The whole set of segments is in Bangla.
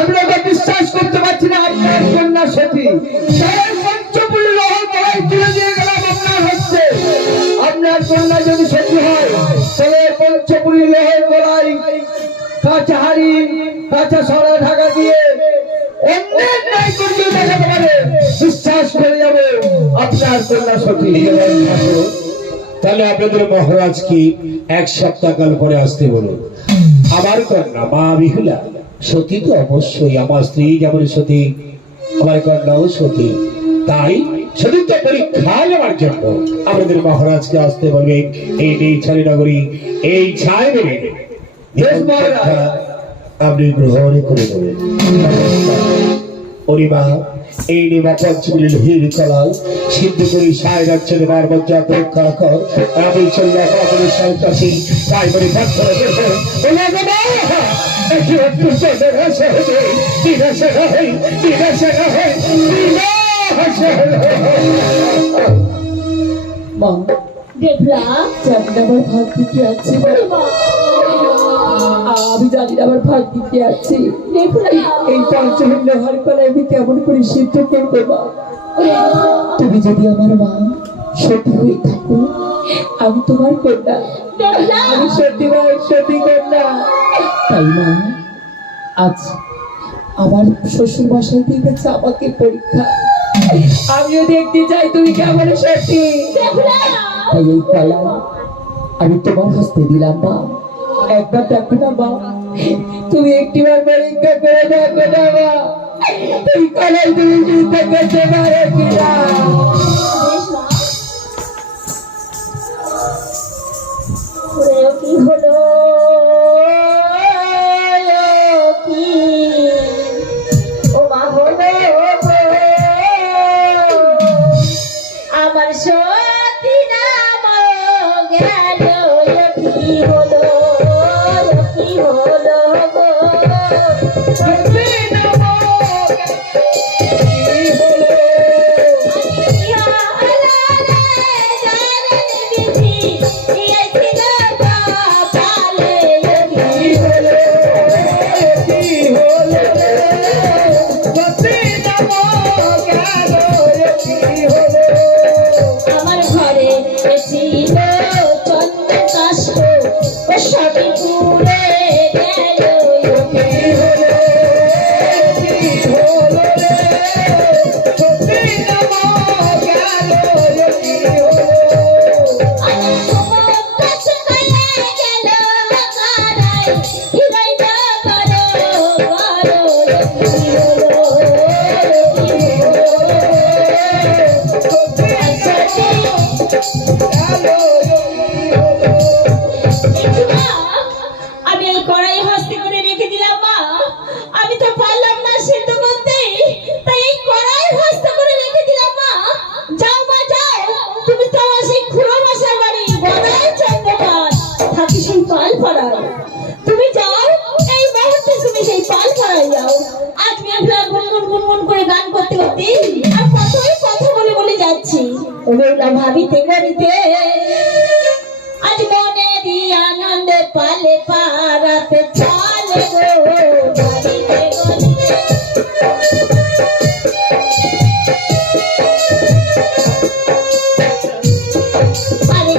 আমরা তো বিশ্বাস করতে পারছি না আপনার কন্যা সতী। তাই পঞ্চপুরী রহল গলায় তুলে দিয়ে গেলাম আপনার হচ্ছে। আপনার কন্যা যদি সতী হয় তাহলে পঞ্চপুরী রহল গলায় কাঁচা হাড়ি কাঁচা সরা ঢাকা দিয়ে অন্যের ন্যায় করতে দেখাতে পারে, বিশ্বাস করে যাবে আপনার কন্যা সতী। তাহলে আপনাদের মহারাজ কি এক সপ্তাহ কাল পরে আসতে বলুন। আমার কন্যা মা বিহুলা সতী তো অবশ্যই, আমার স্ত্রী যেমন সতী আমার কন্যাও সতী। তাই সতীত্ব পরীক্ষা নেওয়ার জন্য আমাদের মহারাজকে আসতে বলবে। এই নেইছারি নগরী এই ছায় মেরে আপনি গ্রহণ করে দেবেন। পরিমা এই নিমা পঞ্চমিল ভিড় চলায় সিদ্ধ করি সায় রাজ্য নেবার মজ্জা পরীক্ষা কর। আমি চলে আপনাদের সন্ত্রাসী তাই বলি পাথর মা দেবলা জানি না আমার ভাগ দিতে আছে। আমি জানি না আমার ভাগ দিতে আছে। দেবলা এই পঞ্চমীর লোহার কলায় আমি কেমন করে সিদ্ধ করবো মা? তুমি যদি আমার মা সতী হয়ে থাকো, আমি তোমার কন্যা। দেবলা আমি সতী ভাই সতী কন্যা। তাই না আজ আমার শ্বশুর মশাই দিয়েছে আমাকে পরীক্ষা। আমিও দেখতে চাই তুমি কেমন সতী। দেবলা তাই এই কলা আমি তোমার হস্তে দিলাম মা। একবার দেখো না মা, তুমি একটিবার পরীক্ষা করে দেখো না মা, এই কলাই তুমি চিন্তা করতে পারো কিনা। কি হলো কি ও মা হলো আমার সতী নাম গেল কি হলো কি হলো গো সতী নাম কি হলো আমার ঘরে ছিল চন্দ্র কাষ্ট ও সবই পুরে গেল আমি এই কড়াই হস্তে করে রেখে দিলাম মা। আমি তো পারলাম না সিদ্ধ করতে, তাই এই কড়াই হস্তে করে রেখে দিলাম মা। যাও মা যাও, তুমি তো আমার সেই খুড়ো মশাই বাড়ি বড়াই চন্দ্রপাল থাকি সেই পাল পাড়ায়। তুমি যাও এই মুহূর্তে, তুমি সেই পাল পাড়ায় যাও। আজ মেঘলা গুনগুন গুনগুন করে গান করতে করতে আর কতই কথা বলে বলে যাচ্ছি। ওগুলা ভাবিতে করিতে আজ মনে দি আনন্দে পালে পারাতে চলে গো ভাবিতে করিতে। আরে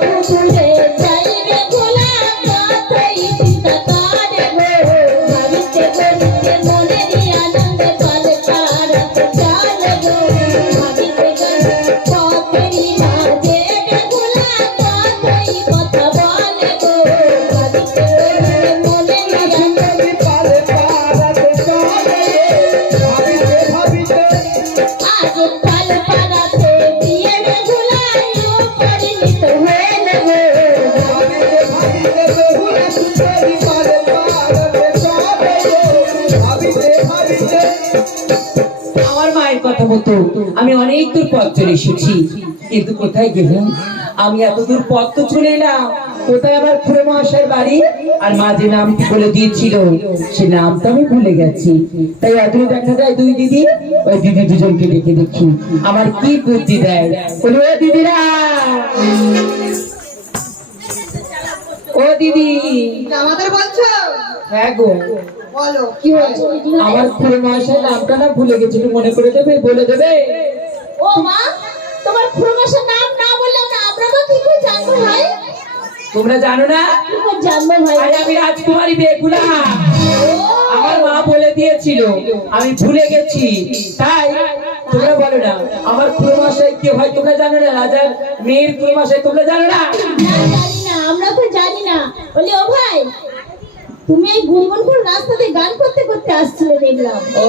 কৌতুলে যাইবে ভোলা কতই চিন্তা করে গো ভাবিতে করিতে মনে দি আনন্দে পালে পারাতে চলে গো ভাবিতে করিতে। কতই মাঝে ভোলা কতই কথা বলে গো ভাবিতে করিতে মনে দি আনন্দে পালে পারাতে চলে গো ভাবিতে আজ পাল পারাতে বিয়ে ভুলাইও পরিণত হইল গো আমার মায়ের কথা মতো আমি অনেক দূর পথ চলে এসেছি, কিন্তু কোথায় গেলাম? আমি এত দূর পথ তো চলে এলাম, কোথায় আমার খুড়ো মহাশয়ের বাড়ি? আর মা যে নামটি বলে দিয়েছিল সে নামটা আমি ভুলে গেছি। তাই আদৌ দেখা যায় দুই দিদি, ওই দিদি দুজনকে ডেকে দেখি আমার কি বুদ্ধি দেয়। বলি ও দিদিরা, ও দিদি। আমাদের বলছো? হ্যাঁ গো, বলো কি হয়েছে দিদি ভাই? আমার খুড়ো মশাই নামটা না ভুলে গেছি, একটু মনে করে দেবে, বলে দেবে? ও মা, তোমার খুড়োমশার নাম না বললাম না, আমরা তো কি করে জানবো ভাই? তোমরা জানো না? কি করে জানবো ভাই? আরে আমি রাজকুমারী বেগুলা, আমার মা বলে দিয়েছিল, আমি ভুলে গেছি, তাই তোমরা বলো না আমার খুড়ো মশাই কে হয় তোমরা জানো না? রাজার মেয়ের খুড়ো মশাই তোমরা জানো না? না জানি না, আমরা তো জানি না। বলি ও ভাই, তুমি এই গুনগুন রাস্তাতে গান করতে করতে আসছিলে দেখলাম। ও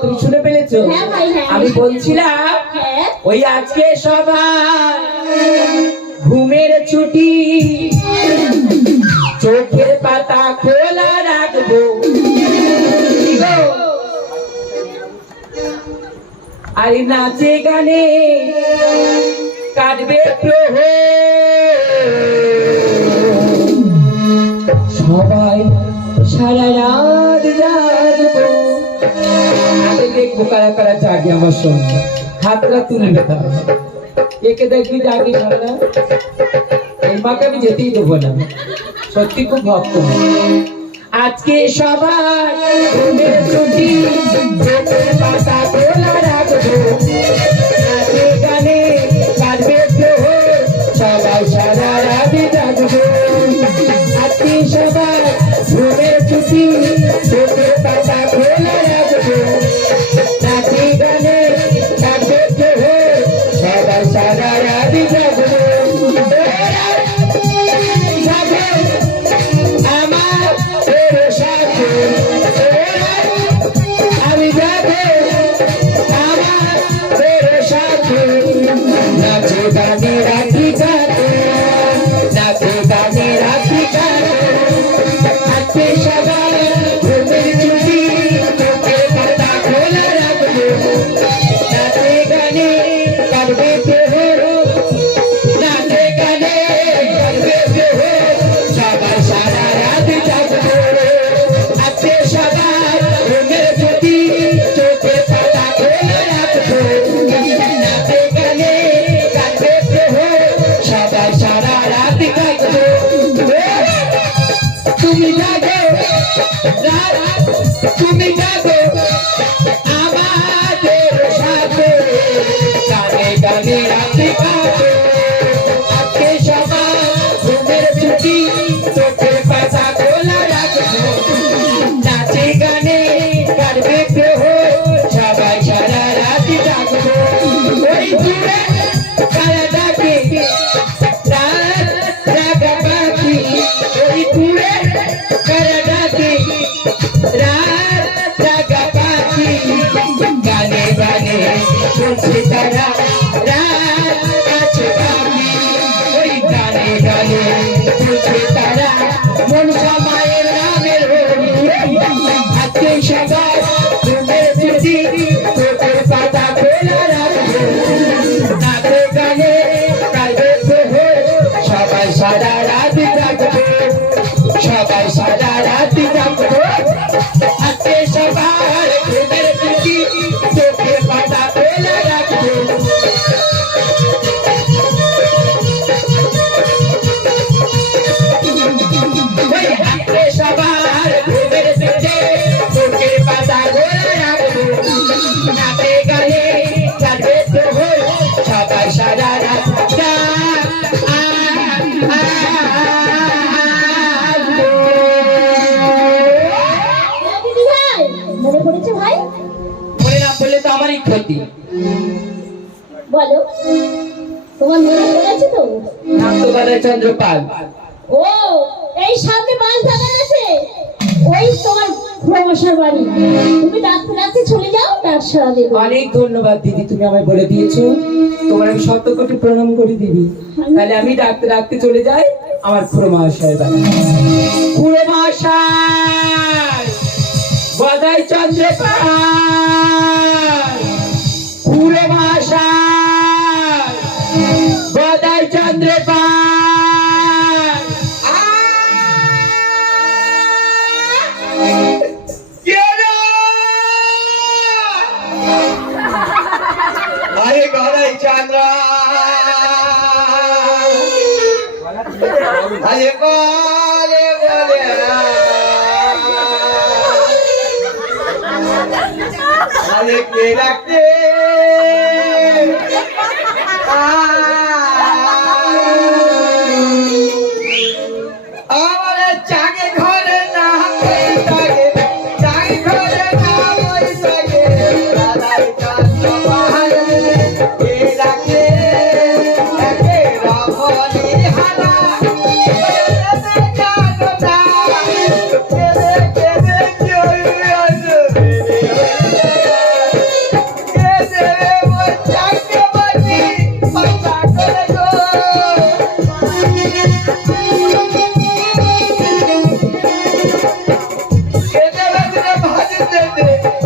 তুমি শুনে পেয়েছো? হ্যাঁ ভাই, হ্যাঁ। আমি বলছিলাম হ্যাঁ, ওই আজকে সবাই ঘুমের ছুটি, চোখের পাতা খোলা রাখবো, কি গো? আর নাচে গানে কাটবে সবাই সারা রাত জাগবো। আগে দেখবো কারা কারা জাগে আমার সঙ্গে, হাতটা তুলে নেতা, একে দেখবি জাগি না, এই মাকে আমি যেতেই দেবো না, সত্যি খুব ভক্ত। আজকে সবার ঘুমের ছুটি, চোখের পাতা খোলা রাখবো, নাচে গানে কাটবে প্রহর, সবাই সারা রাত জাগবো। আজকে সবার ঘুমের ছুটি, চোখের পাতা খোলা রাখবো, নাচে গানে কাটবে প্রহর, সবাই সারা রাত জাগবো। আমার তোর সাথে আমি যাবো, আমার তোর সাথে নাচে গানে রাখি কাটে, নাচে গানে রাখি কাটে। আজকে সবাই ঘুমের ছুটি, চোখের পাতা খোলা রাখবো, নাচে গানে কাটবে প্রহর, নাচে গানে কাটবে প্রহর, সবাই সারা রাত জাগবো। আজকে সবাই ঘুমের ছুটি, চোখের পাতা খোলা রাখবো, নাচে গানে কাটবে প্রহর, সবাই সারা রাত জাগবো। তুমি জাগো রাত, তুমি জাগো আমাদের সাথে, গানে গানে রাত কাটে। আজকে সবাই ঘুমের ছুটি, চোখের পাতা খোলা রাখবো, নাচে গানে কাটবে প্রহর, সবাই সারা রাত জাগবো। ওই দূরে কারা ডাকে রাত জাগা পাখি, ওই দূরে কারা ডাকে রাত জাগা পাখি, গানে গানে শুনছে তারা রাত আছে বাকি, ওই গানে গানে শুনছে তারা মনসা মায়ের নামের হরি। আজকে সবাই ঘুমের ছুটি, চোখের পাতা খোলা রাখবো, নাচে গানে কাটবে প্রহর, সবাই সারা রাত জাগবো, সবাই সারা রাত জাগবো। আজকে সবার ঘুমের ছুটি, চোখের পাতা খোলা রাখবো। ওই আজকে সবার ঘুমের ছুটি, চোখের পাতা খোলা রাখবো, নাচে গানে কাটবে প্রহর, সবাই সারা রাত হ্যাঁ দিদি ভাই, মনে পড়েছে ভাই? মনে না পড়লে তো আমারই ক্ষতি। বলো, তোমার মনে পড়েছে তো? নাম তো গলায় চন্দ্রপাল। ও, এই সামনে বাস বাগান আছে, ওই তোমার খুড়োমশার বাড়ি। তুমি ডাকতে ডাকতে চলে যাও, ডাক সারা দেবো। অনেক ধন্যবাদ দিদি, তুমি আমায় বলে দিয়েছো, তোমার আমি শত কোটি প্রণাম করি দিদি। তাহলে আমি ডাকতে ডাকতে চলে যাই আমার খুড়ো মহাশয়ের বাড়ি। খুড়ো মহাশয় গদাই চন্দ্রপাল, খুড়ো মহাশয় গদাই চন্দ্রপাল। আরে গড়াই চান্দ্রা, আরে বলে বলে আরে কে রাখতে আমার চাগে ঘরে না থাকে চাগে ঘরে না বই থাকে দাদার কাছে পাহাড়ে কে রাখতে একে রমণী হালা কেদে জানো না কেদে কেদে কেদে ওই চাকে বাজি পাতা করে গো কেদে বাজরে ভাজতে দে